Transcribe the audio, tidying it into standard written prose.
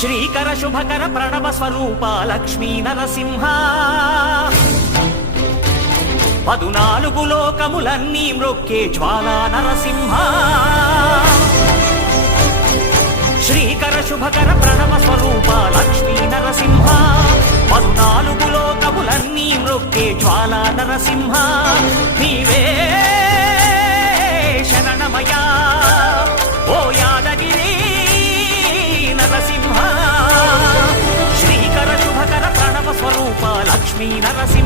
శ్రీకర శుభకర ప్రణవ స్వరూప లక్ష్మీ నరసింహ 14 లోకములన్నీ మ్రొక్కే జ్వాలా నరసింహ శ్రీకర శుభకర ప్రణవ స్వరూప లక్ష్మీ నరసింహ 14 లోకములన్నీ మ్రొక్కే జ్వాలా నరసింహ నీవే శరణమయా ఓ యాదగిరి నరసింహ శ్రీకర శుభకర ప్రణవ స్వరూప లక్ష్మీ నరసింహ